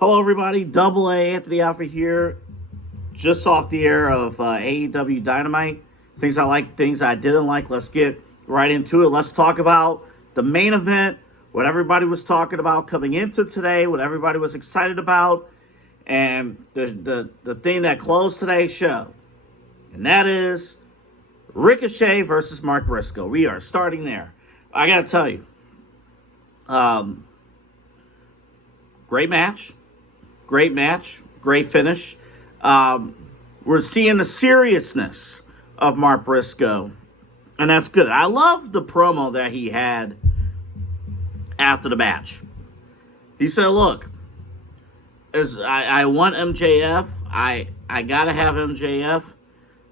Hello, everybody. Double A Anthony Alfred here, just off the air of AEW Dynamite. Things I like, things I didn't like. Let's get right into it. Let's talk about the main event, what everybody was talking about coming into today, what everybody was excited about, and the thing that closed today's show, and that is Ricochet versus Mark Briscoe. We are starting there. I gotta tell you, great match. Great finish. We're seeing the seriousness of Mark Briscoe, and that's good. I love the promo that he had after the match. He said, look, I want MJF. I got to have MJF,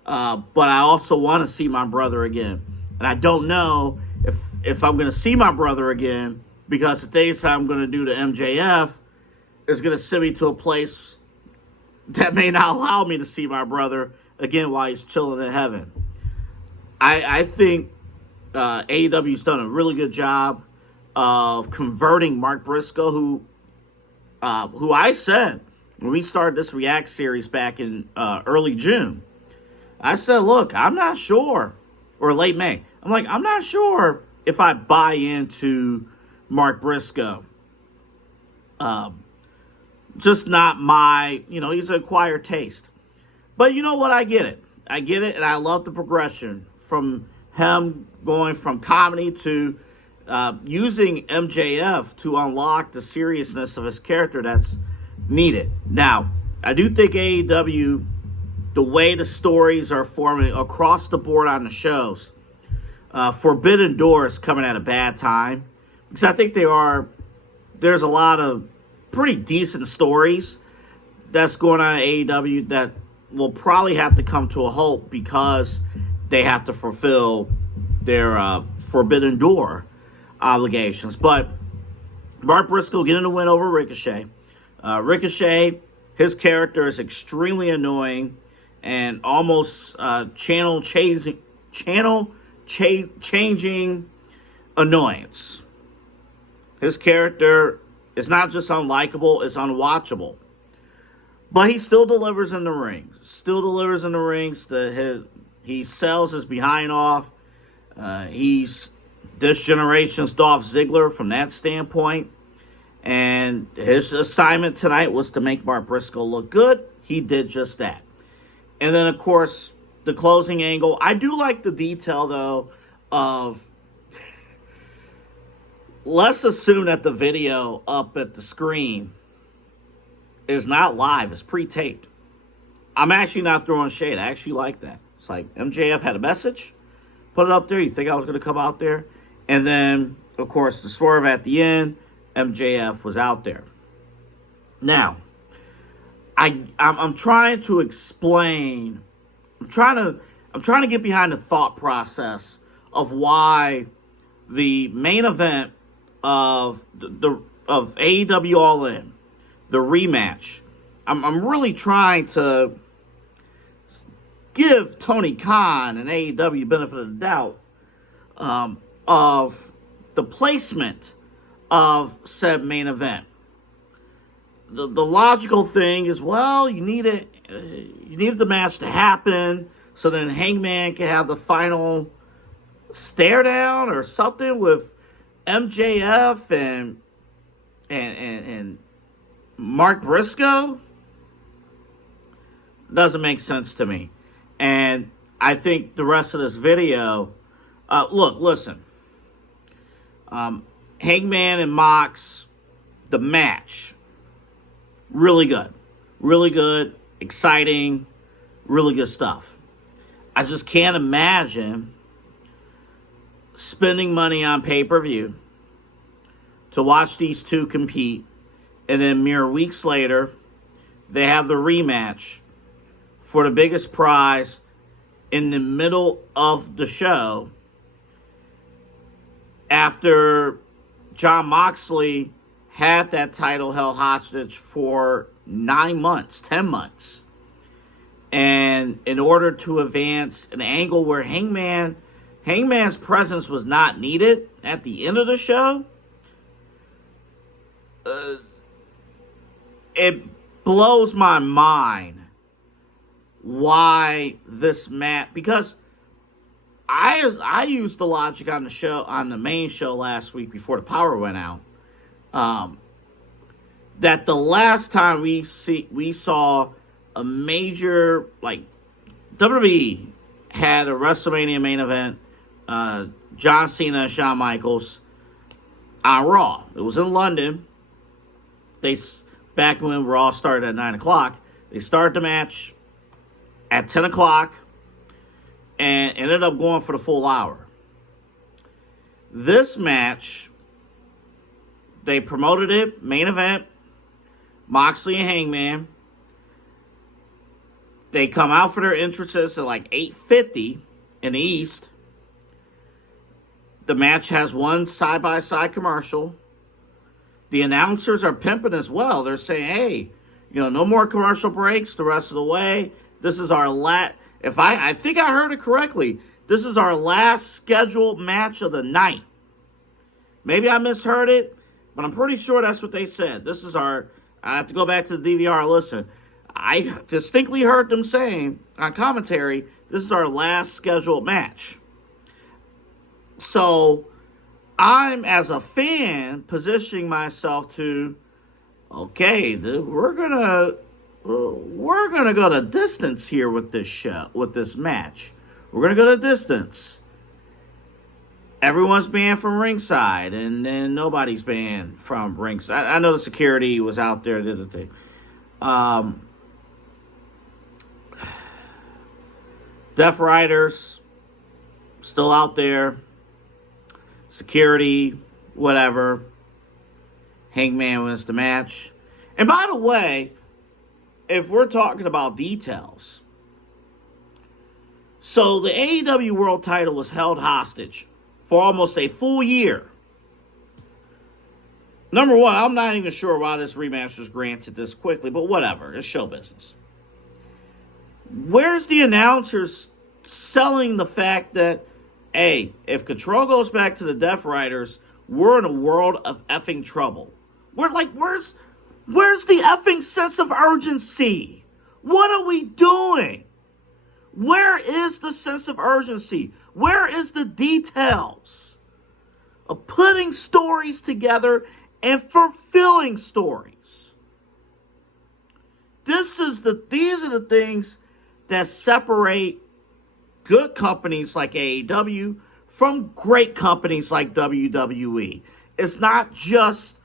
but I also want to see my brother again. And I don't know if I'm going to see my brother again, because the things I'm going to do to MJF is going to send me to a place that may not allow me to see my brother again while he's chilling in heaven. I think AEW's done a really good job of converting Mark Briscoe, who I said when we started this React series back in early June. I said, look, I'm not sure, or late May. I'm not sure if I buy into Mark Briscoe. Just not my, he's an acquired taste. But you know what? I get it, and I love the progression from him going from comedy to using MJF to unlock the seriousness of his character that's needed. Now, I do think AEW, the way the stories are forming across the board on the shows, Forbidden Door is coming at a bad time, because I think there's a lot of pretty decent stories that's going on at AEW that will probably have to come to a halt because they have to fulfill their Forbidden Door obligations. But Mark Briscoe getting a win over Ricochet. Ricochet, his character is extremely annoying and almost channel-changing annoyance. His character is not just unlikable, it's unwatchable. But he still delivers in the ring. He sells his behind off. He's this generation's Dolph Ziggler from that standpoint. And his assignment tonight was to make Mark Briscoe look good. He did just that. And then, of course, the closing angle. I do like the detail, though, of... Let's assume that the video up at the screen is not live. It's pre-taped. I'm actually not throwing shade. I actually like that. It's like MJF had a message, put it up there. You think I was going to come out there? And then, of course, the swerve at the end, MJF was out there. Now, I'm trying to explain. I'm trying to get behind the thought process of why the main event of AEW All In, the rematch. I'm really trying to give Tony Khan and AEW benefit of the doubt of the placement of said main event. The logical thing is, well, you needed the match to happen so then Hangman can have the final stare down or something with MJF and Mark Briscoe. Doesn't make sense to me. And I think the rest of this video, listen. Hangman and Mox, the match, really good, exciting, really good stuff. I just can't imagine spending money on pay-per-view to watch these two compete, and then mere weeks later, they have the rematch for the biggest prize in the middle of the show after Jon Moxley had that title held hostage for 9 months, 10 months. And in order to advance an angle where Hangman's presence was not needed at the end of the show, it blows my mind why this match, because I used the logic on the show, on the main show last week before the power went out, that the last time we saw a major, like, WWE had a WrestleMania main event, John Cena and Shawn Michaels on Raw. It was in London. Back when Raw started at 9 o'clock, they started the match at 10 o'clock and ended up going for the full hour. This match, they promoted it, main event, Moxley and Hangman. They come out for their entrances at like 8:50 in the East. The match has one side-by-side commercial. The announcers are pimping as well. They're saying, hey, no more commercial breaks the rest of the way. This is our last, I think I heard it correctly, this is our last scheduled match of the night. Maybe I misheard it, but I'm pretty sure that's what they said. I have to go back to the DVR and listen. I distinctly heard them saying on commentary, this is our last scheduled match. So I'm, as a fan, positioning myself to, okay, we're gonna go to distance here with this show, with this match. We're gonna go to distance. Everyone's banned from ringside, and then nobody's banned from ringside. I know the security was out there, did the thing. Deaf Riders still out there. Security, whatever. Hangman wins the match. And by the way, if we're talking about details, so the AEW World title was held hostage for almost a full year. Number one, I'm not even sure why this rematch was granted this quickly, but whatever. It's show business. Where's the announcers selling the fact that, hey, if control goes back to the Deaf Riders, we're in a world of effing trouble? Where's the effing sense of urgency? What are we doing? Where is the sense of urgency? Where is the details of putting stories together and fulfilling stories? These are the things that separate good companies like AEW from great companies like WWE. It's not just,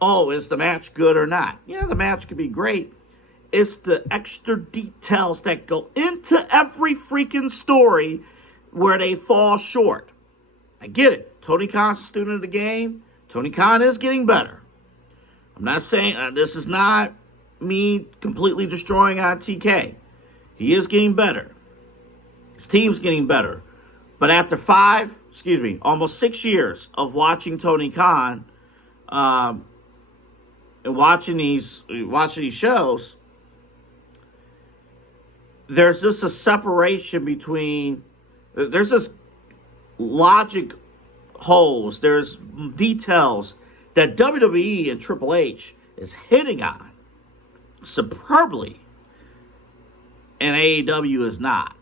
is the match good or not? Yeah, the match could be great. It's the extra details that go into every freaking story where they fall short. I get it. Tony Khan's a student of the game. Tony Khan is getting better. I'm not saying, this is not me completely destroying TK. He is getting better. His team's getting better. But after almost 6 years of watching Tony Khan, and watching these shows, there's just a separation between, there's this logic holes, there's details that WWE and Triple H is hitting on superbly, and AEW is not.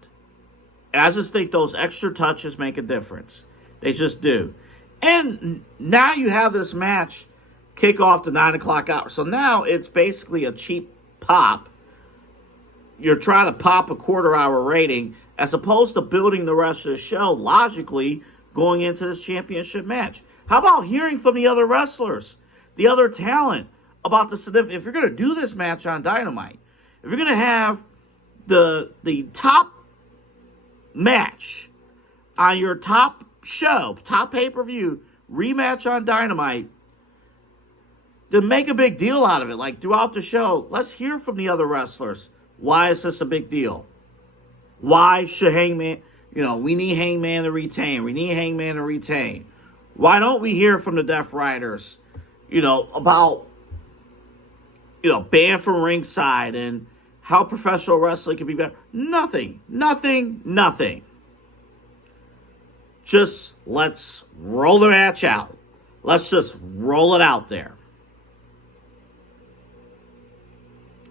And I just think those extra touches make a difference. They just do. And now you have this match kick off the 9 o'clock hour. So now it's basically a cheap pop. You're trying to pop a quarter-hour rating as opposed to building the rest of the show logically going into this championship match. How about hearing from the other wrestlers, the other talent, about the significance? If you're going to do this match on Dynamite, if you're going to have the top match on your top show, top pay-per-view, rematch on Dynamite, then make a big deal out of it. Like, throughout the show, let's hear from the other wrestlers. Why is this a big deal? Why should Hangman, we need Hangman to retain. We need Hangman to retain. Why don't we hear from the Deaf Riders, about, banned from ringside and how professional wrestling can be better? Nothing. Just let's roll the match out. Let's just roll it out there.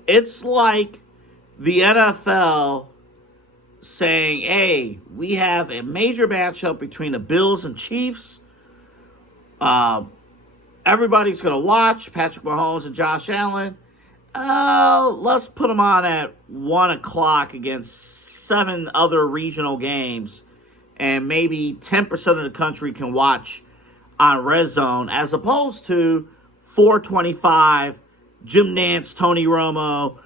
It's like the NFL saying, hey, we have a major matchup between the Bills and Chiefs. Everybody's going to watch Patrick Mahomes and Josh Allen. Let's put them on at 1 o'clock against 7 other regional games. And maybe 10% of the country can watch on Red Zone, as opposed to 425, Jim Nantz, Tony Romo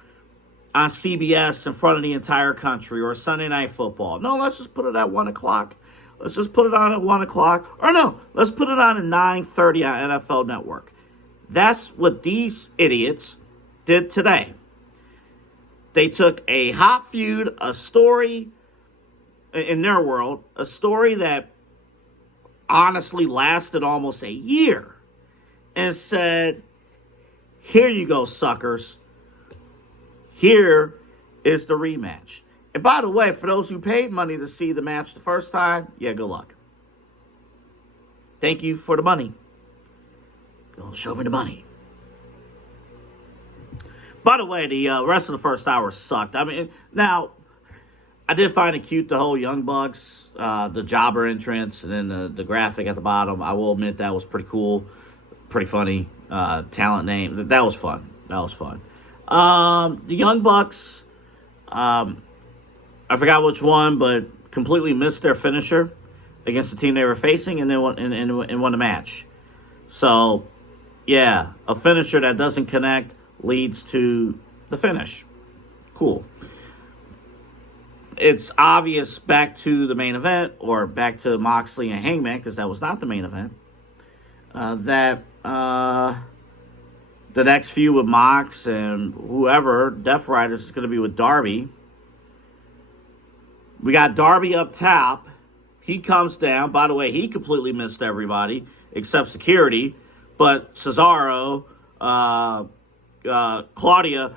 on CBS in front of the entire country, or Sunday Night Football. No, let's just put it at 1 o'clock. Let's just put it on at 1 o'clock. Or no, let's put it on at 9:30 on NFL Network. That's what these idiots did today. They took a hot feud, a story in their world, a story that honestly lasted almost a year, and said, here you go, suckers. Here is the rematch. And by the way, for those who paid money to see the match the first time, yeah, good luck. Thank you for the money. Go show me the money. By the way, the rest of the first hour sucked. I mean, now, I did find it cute, the whole Young Bucks, the jobber entrance, and then the graphic at the bottom. I will admit that was pretty cool, pretty funny. Talent name. That was fun. The Young Bucks, I forgot which one, but completely missed their finisher against the team they were facing, and then won the match. So, yeah, a finisher that doesn't connect leads to the finish. Cool. It's obvious back to the main event, or back to Moxley and Hangman, because that was not the main event, that the next feud with Mox and whoever, Death Riders, is going to be with Darby. We got Darby up top. He comes down. By the way, he completely missed everybody except security. But Cesaro, Claudia,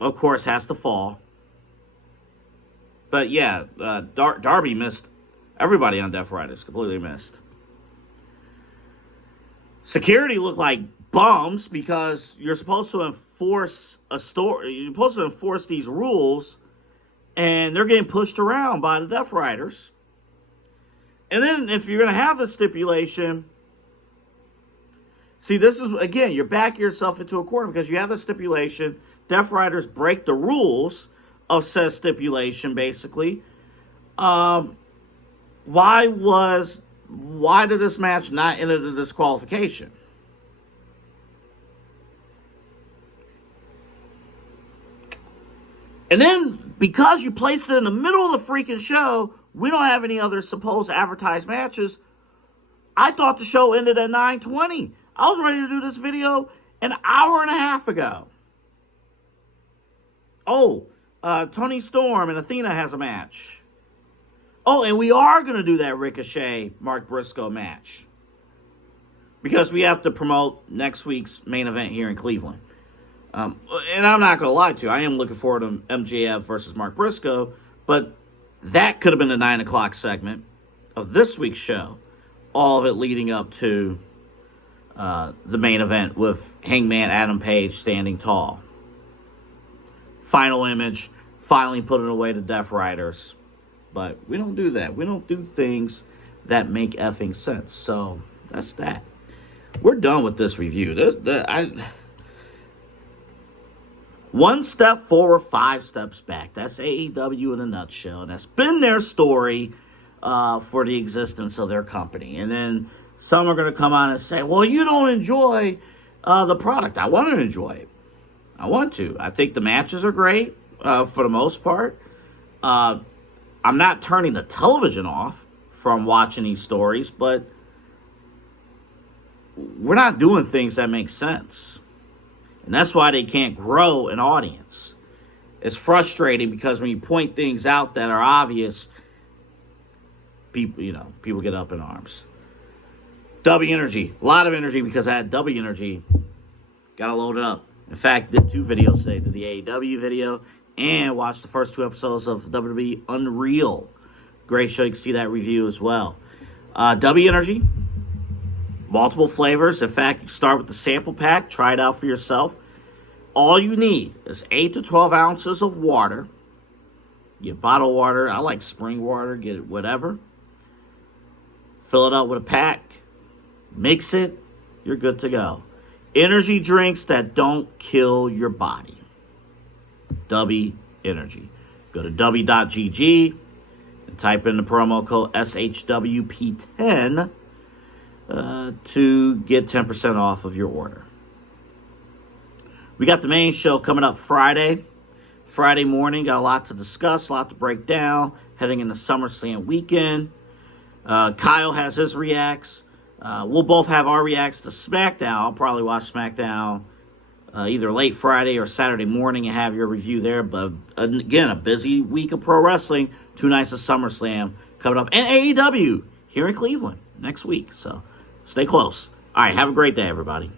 of course, has to fall. But yeah, Darby missed everybody on Death Riders. Completely missed. Security looked like bums because you're supposed to enforce a story. You're supposed to enforce these rules, and they're getting pushed around by the Death Riders. And then if you're going to have the stipulation, see, this is, again, you're backing yourself into a corner because you have the stipulation. Death Riders break the rules of said stipulation, basically. Why did this match not enter the disqualification? And then, because you placed it in the middle of the freaking show, we don't have any other supposed advertised matches. I thought the show ended at 9:20. I was ready to do this video an hour and a half ago. Oh, Tony Storm and Athena has a match. Oh, and we are going to do that Ricochet, Mark Briscoe match. Because we have to promote next week's main event here in Cleveland. And I'm not going to lie to you, I am looking forward to MJF versus Mark Briscoe, but that could have been the 9 o'clock segment of this week's show. All of it leading up to the main event with Hangman Adam Page standing tall. Final image, finally putting away the Death Riders. But we don't do that. We don't do things that make effing sense. So that's that. We're done with this review. One step forward, 5 steps back. That's AEW in a nutshell. And that's been their story for the existence of their company. And then some are going to come on and say, well, you don't enjoy the product. I want to enjoy it. I want to. I think the matches are great for the most part. I'm not turning the television off from watching these stories, but we're not doing things that make sense. And that's why they can't grow an audience. It's frustrating because when you point things out that are obvious, people get up in arms. W Energy. A lot of energy because I had W Energy. Got to load it up. In fact, did 2 videos today. Did the AEW video and watched the first 2 episodes of WWE Unreal. Great show. You can see that review as well. W Energy. Multiple flavors. In fact, you start with the sample pack. Try it out for yourself. All you need is 8 to 12 ounces of water. Get bottled water. I like spring water. Get it, whatever. Fill it up with a pack. Mix it. You're good to go. Energy drinks that don't kill your body. W Energy. Go to w.gg and type in the promo code SHWP10 to get 10% off of your order. We got the main show coming up Friday. Friday morning, got a lot to discuss, a lot to break down, heading into SummerSlam weekend. Kyle has his reacts. We'll both have our reacts to SmackDown. I'll probably watch SmackDown either late Friday or Saturday morning and have your review there. But again, a busy week of pro wrestling. 2 nights of SummerSlam coming up. And AEW here in Cleveland next week. So stay close. All right, have a great day, everybody.